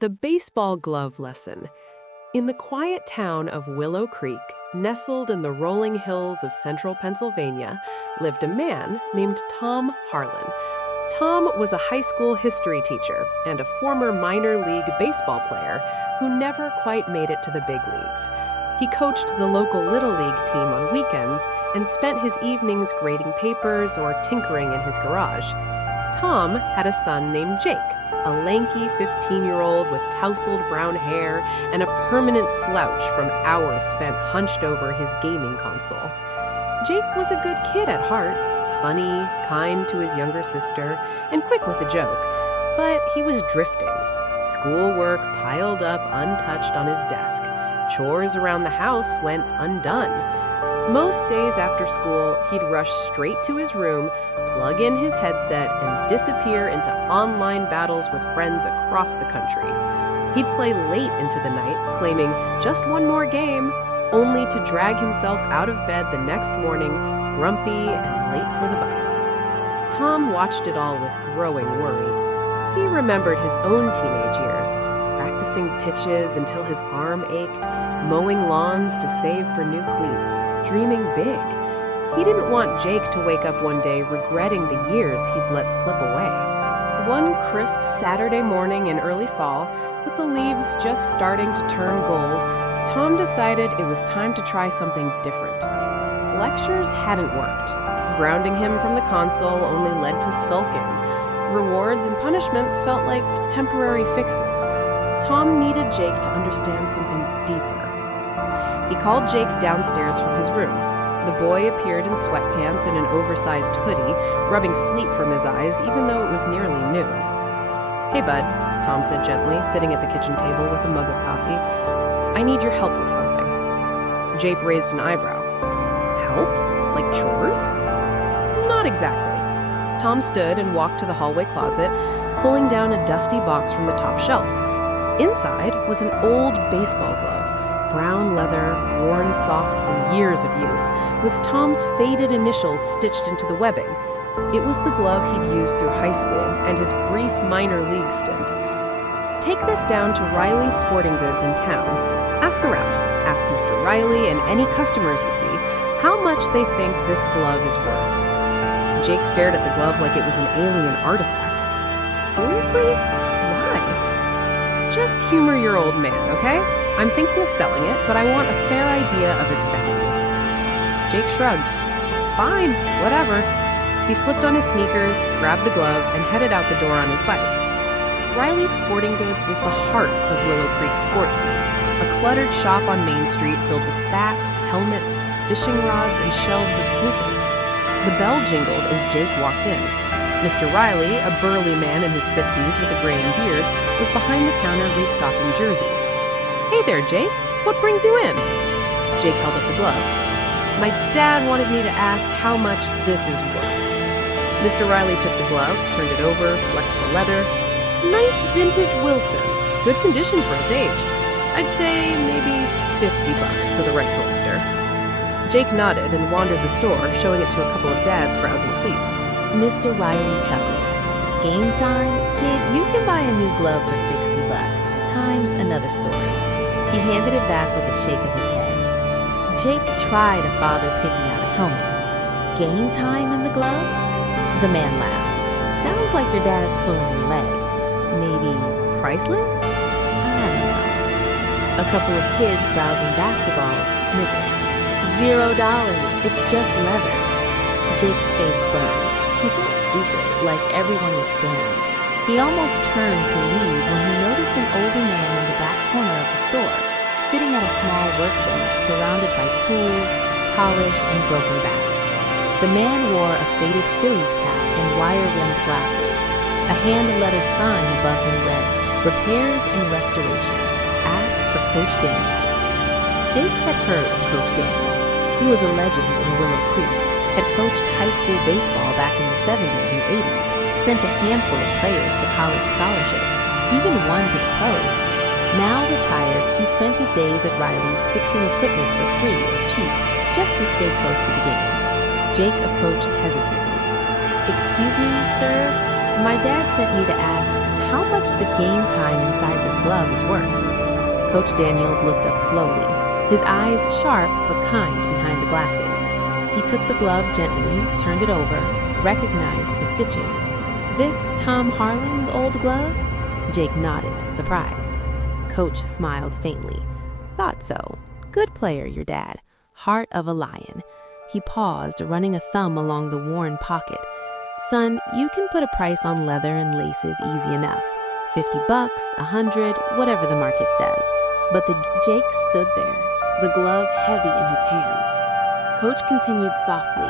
The baseball glove lesson. In the quiet town of Willow Creek, nestled in the rolling hills of central Pennsylvania, lived a man named Tom Harlan. Tom was a high school history teacher and a former minor league baseball player who never quite made it to the big leagues. He coached the local Little League team on weekends and spent his evenings grading papers or tinkering in his garage. Tom had a son named Jake, a lanky 15-year-old with tousled brown hair and a permanent slouch from hours spent hunched over his gaming console. Jake was a good kid at heart, funny, kind to his younger sister, and quick with the joke, but he was drifting. Schoolwork piled up untouched on his desk. Chores around the house went undone. Most days after school, he'd rush straight to his room, plug in his headset, and disappear into online battles with friends across the country. He'd play late into the night, claiming just one more game, only to drag himself out of bed the next morning, grumpy and late for the bus. Tom watched it all with growing worry. He remembered his own teenage years, practicing pitches until his arm ached, mowing lawns to save for new cleats, dreaming big. He didn't want Jake to wake up one day regretting the years he'd let slip away. One crisp Saturday morning in early fall, with the leaves just starting to turn gold, Tom decided it was time to try something different. Lectures hadn't worked. Grounding him from the console only led to sulking. Rewards and punishments felt like temporary fixes. Tom needed Jake to understand something deeper. He called Jake downstairs from his room. The boy appeared in sweatpants and an oversized hoodie, rubbing sleep from his eyes even though it was nearly noon. "Hey, bud," Tom said gently, sitting at the kitchen table with a mug of coffee. "I need your help with something." Jake raised an eyebrow. "Help? Like chores?" "Not exactly." Tom stood and walked to the hallway closet, pulling down a dusty box from the top shelf. Inside was an old baseball glove, brown leather, worn soft from years of use, with Tom's faded initials stitched into the webbing. It was the glove he'd used through high school and his brief minor league stint. "Take this down to Riley's Sporting Goods in town. Ask around. Ask Mr. Riley and any customers you see how much they think this glove is worth." Jake stared at the glove like it was an alien artifact. "Seriously? Why?" "Just humor your old man, okay? I'm thinking of selling it, but I want a fair idea of its value." Jake shrugged. "Fine, whatever." He slipped on his sneakers, grabbed the glove, and headed out the door on his bike. Riley's Sporting Goods was the heart of Willow Creek's sports scene, a cluttered shop on Main Street filled with bats, helmets, fishing rods, and shelves of sneakers. The bell jingled as Jake walked in. Mr. Riley, a burly man in his 50s with a graying beard, was behind the counter restocking jerseys. "Hey there, Jake. What brings you in?" Jake held up the glove. "My dad wanted me to ask how much this is worth." Mr. Riley took the glove, turned it over, flexed the leather. "Nice vintage Wilson. Good condition for its age. I'd say maybe $50 to the right collector." Jake nodded and wandered the store, showing it to a couple of dads browsing cleats. Mr. Riley chuckled. "Game time? Kid, you can buy a new glove for $60. Time's another story." He handed it back with a shake of his head. Jake tried a father picking out a helmet. "Game time in the glove?" The man laughed. "Sounds like your dad's pulling your leg. Maybe priceless? I don't know." A couple of kids browsing basketballs sniggered. $0. It's just leather." Jake's face burned. He felt stupid, like everyone was staring. He almost turned to leave when he noticed an older man in the back corner of the store, sitting at a small workbench surrounded by tools, polish, and broken bats. The man wore a faded Phillies cap and wire-rimmed glasses. A hand-lettered sign above him read, "Repairs and Restoration. Ask for Coach Daniels." Jake had heard of Coach Daniels. He was a legend in Willow Creek, had coached high school baseball back in the 70s and 80s, sent a handful of players to college scholarships, even one to the pros. Now retired, he spent his days at Riley's fixing equipment for free or cheap, just to stay close to the game. Jake approached hesitantly. "Excuse me, sir? My dad sent me to ask how much the game time inside this glove is worth. Coach Daniels looked up slowly, his eyes sharp but kind behind the glasses. He took the glove gently, turned it over, recognized the stitching. This Tom Harlan's old glove? Jake nodded, surprised. Coach smiled faintly. Thought so. Good player, your dad. Heart of a lion. He paused, running a thumb along the worn pocket. Son, you can put a price on leather and laces easy enough. $50, $100, whatever the market says. But Jake stood there, the glove heavy in his hands. Coach continued softly.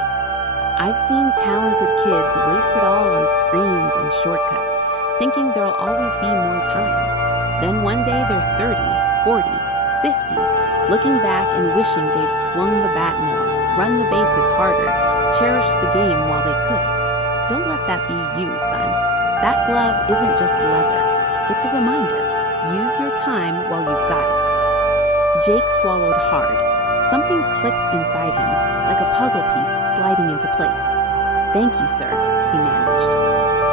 I've seen talented kids waste it all on screens and shortcuts, thinking there'll always be more time. Then one day they're 30, 40, 50, looking back and wishing they'd swung the bat more, run the bases harder, cherished the game while they could. Don't let that be you, son. That glove isn't just leather. It's a reminder. Use your time while you've got it. Jake swallowed hard. Something clicked inside him, like a puzzle piece sliding into place. Thank you, sir, he managed.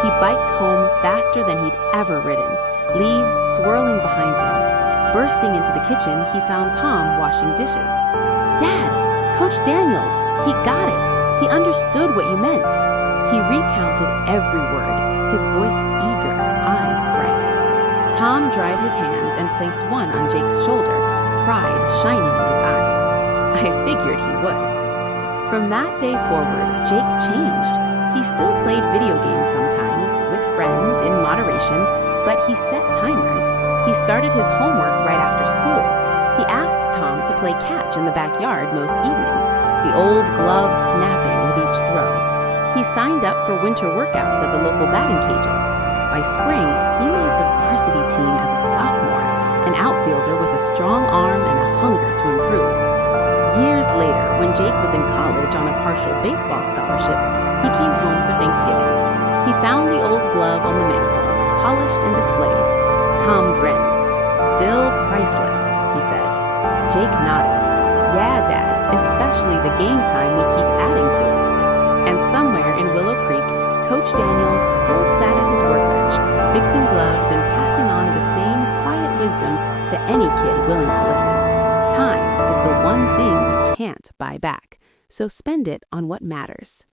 He biked home faster than he'd ever ridden, leaves swirling behind him. Bursting into the kitchen, he found Tom washing dishes. Dad, Coach Daniels, he got it. He understood what you meant. He recounted every word, his voice eager, eyes bright. Tom dried his hands and placed one on Jake's shoulder, pride shining in his eyes. I figured he would. From that day forward, Jake changed. He still played video games sometimes, with friends, in moderation, but he set timers. He started his homework right after school. He asked Tom to play catch in the backyard most evenings, the old glove snapping with each throw. He signed up for winter workouts at the local batting cages. By spring, he made the varsity team as a sophomore, an outfielder with a strong arm and a hunger to improve. Years later, when Jake was in college on a partial baseball scholarship, he came home for Thanksgiving. He found the old glove on the mantle, polished and displayed. Tom grinned. Still priceless, he said. Jake nodded. Yeah, Dad, especially the game time we keep adding to it. And somewhere in Willow Creek, Coach Daniels still sat at his workbench, fixing gloves and passing on the same quiet wisdom to any kid willing to listen. Time is the one thing you can't buy back, so spend it on what matters.